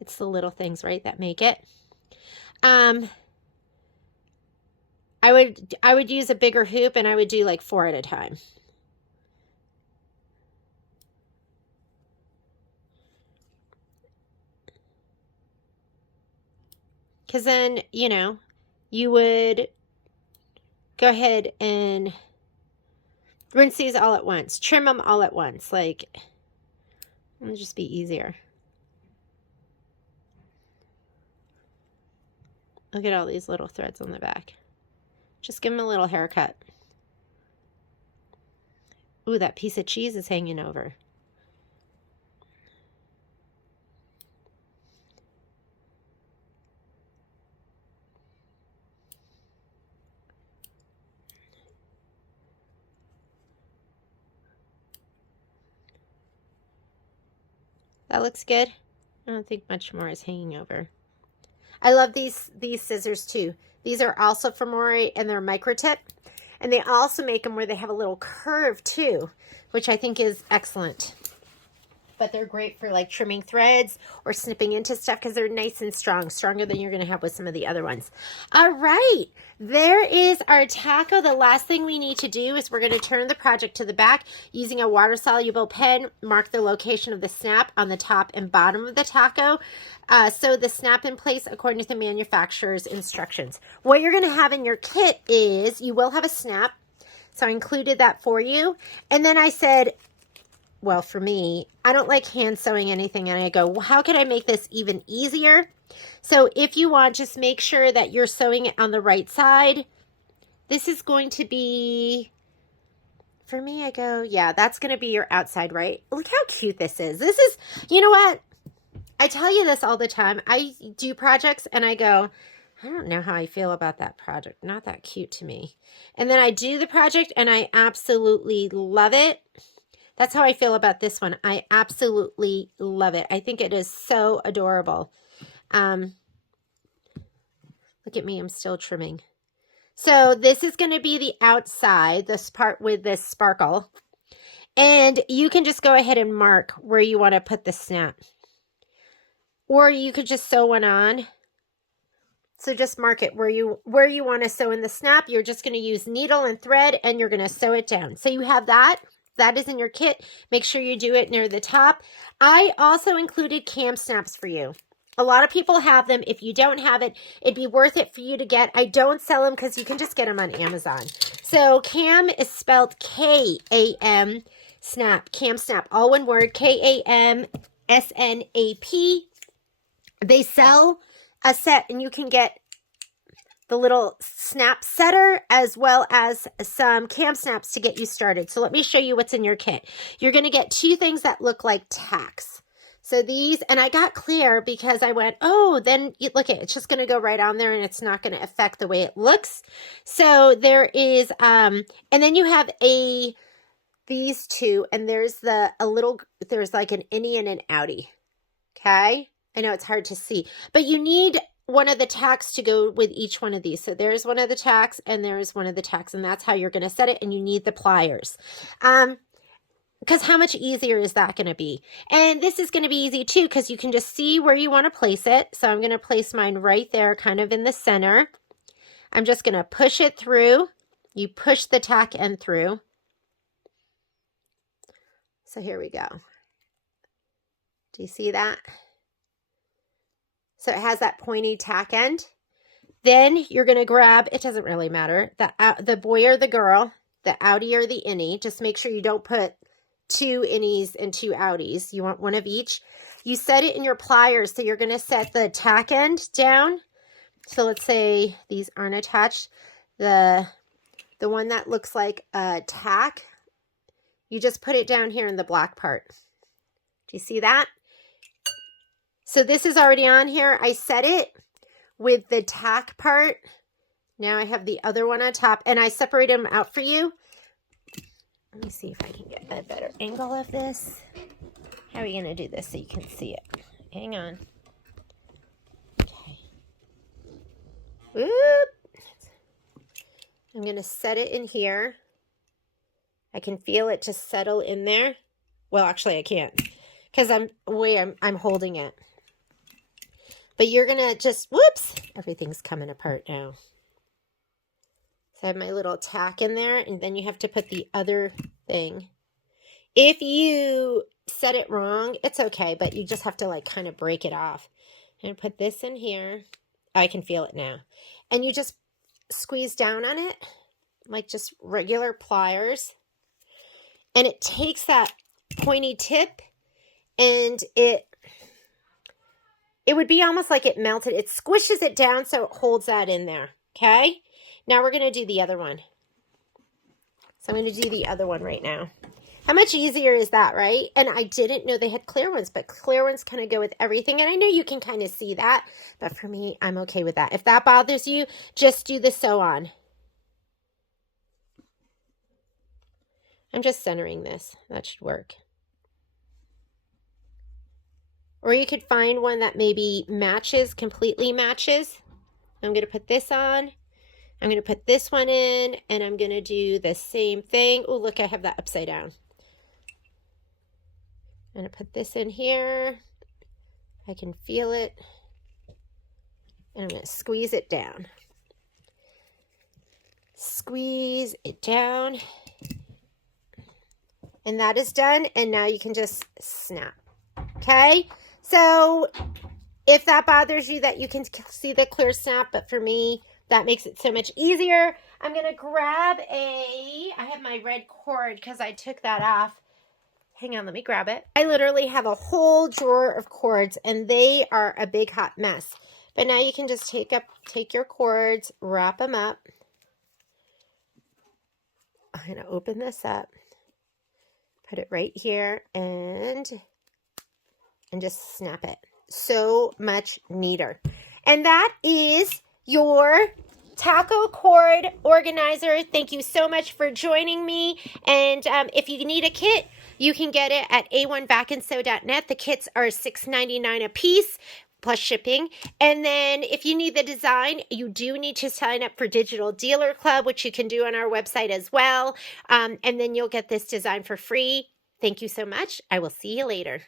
it's the little things, right, that make it. I would use a bigger hoop and I would do like 4 at a time. Because then, you know, you would go ahead and rinse these all at once. Trim them all at once. Like, it'll just be easier. Look at all these little threads on the back. Just give them a little haircut. Ooh, that piece of cheese is hanging over. That looks good. I don't think much more is hanging over. I love these scissors too. These are also from Mori and they're micro tip. And they also make them where they have a little curve too, which I think is excellent. But they're great for like trimming threads or snipping into stuff because they're nice and strong, stronger than you're going to have with some of the other ones. All right, there is our taco. The last thing we need to do is we're going to turn the project to the back using a water-soluble pen, mark the location of the snap on the top and bottom of the taco. So the snap in place according to the manufacturer's instructions. What you're going to have in your kit is you will have a snap. So I included that for you. And then I said, well, for me, I don't like hand sewing anything. And I go, well, how can I make this even easier? So if you want, just make sure that you're sewing it on the right side. This is going to be, for me, I go, yeah, that's going to be your outside, right? Look how cute this is. This is, you know what? I tell you this all the time. I do projects and I go, I don't know how I feel about that project. Not that cute to me. And then I do the project and I absolutely love it. That's how I feel about this one. I absolutely love it. I think it is so adorable. Look at me. I'm still trimming. So this is going to be the outside, this part with this sparkle. And you can just go ahead and mark where you want to put the snap. Or you could just sew one on. So just mark it where you want to sew in the snap. You're just going to use needle and thread, and you're going to sew it down. So you have that. That is in your kit. Make sure you do it near the top. I also included cam snaps for you. A lot of people have them. If you don't have it, it'd be worth it for you to get. I don't sell them because you can just get them on Amazon. So cam is spelled K-A-M, snap, cam snap, all one word, K-A-M-S-N-A-P. They sell a set, and you can get the little snap setter as well as some cam snaps to get you started. So let me show you what's in your kit. You're going to get 2 things that look like tacks. So these, and I got clear because I went, oh, then you look at it, it's just going to go right on there and it's not going to affect the way it looks. So there is, and then you have these 2, and there's there's like an innie and an outie. Okay. I know it's hard to see, but you need one of the tacks to go with each one of these. So there's one of the tacks and there's one of the tacks, and that's how you're going to set it, and you need the pliers. Because how much easier is that going to be? And this is going to be easy too, because you can just see where you want to place it. So I'm going to place mine right there, kind of in the center. I'm just going to push it through. You push the tack end through. So here we go. Do you see that? So it has that pointy tack end. Then you're going to grab, it doesn't really matter, the boy or the girl, the outie or the innie. Just make sure you don't put 2 innies and 2 outies. You want one of each. You set it in your pliers. So you're going to set the tack end down. So let's say these aren't attached. The one that looks like a tack, you just put it down here in the black part. Do you see that? So this is already on here. I set it with the tack part. Now I have the other one on top, and I separated them out for you. Let me see if I can get a better angle of this. How are you going to do this so you can see it? Hang on. Okay. Whoop. I'm going to set it in here. I can feel it just settle in there. Well, actually I can't, because I'm holding it. But you're going to just, whoops, everything's coming apart now. So I have my little tack in there, and then you have to put the other thing. If you set it wrong, it's okay, but you just have to like kind of break it off. And put this in here. I can feel it now. And you just squeeze down on it, like just regular pliers. And it takes that pointy tip, and it would be almost like it melted. It squishes it down so it holds that in there, okay? Now we're going to do the other one. So I'm going to do the other one right now. How much easier is that, right? And I didn't know they had clear ones, but clear ones kind of go with everything. And I know you can kind of see that, but for me, I'm okay with that. If that bothers you, just do the sew on. I'm just centering this. That should work. Or you could find one that maybe matches, completely matches. I'm going to put this on. I'm going to put this one in, and I'm going to do the same thing. Oh, look, I have that upside down. I'm going to put this in here. I can feel it. And I'm going to squeeze it down. Squeeze it down. And that is done. And now you can just snap. Okay? So if that bothers you that you can see the clear snap, but for me, that makes it so much easier. I'm going to grab I have my red cord because I took that off. Hang on, let me grab it. I literally have a whole drawer of cords, and they are a big hot mess. But now you can just take your cords, wrap them up. I'm going to open this up, put it right here, and just snap it. So much neater. And that is your taco cord organizer. Thank you so much for joining me. And if you need a kit, you can get it at a1backandsew.net. The kits are $6.99 a piece plus shipping. And then if you need the design, you do need to sign up for Digital Dealer Club, which you can do on our website as well. And then you'll get this design for free. Thank you so much. I will see you later.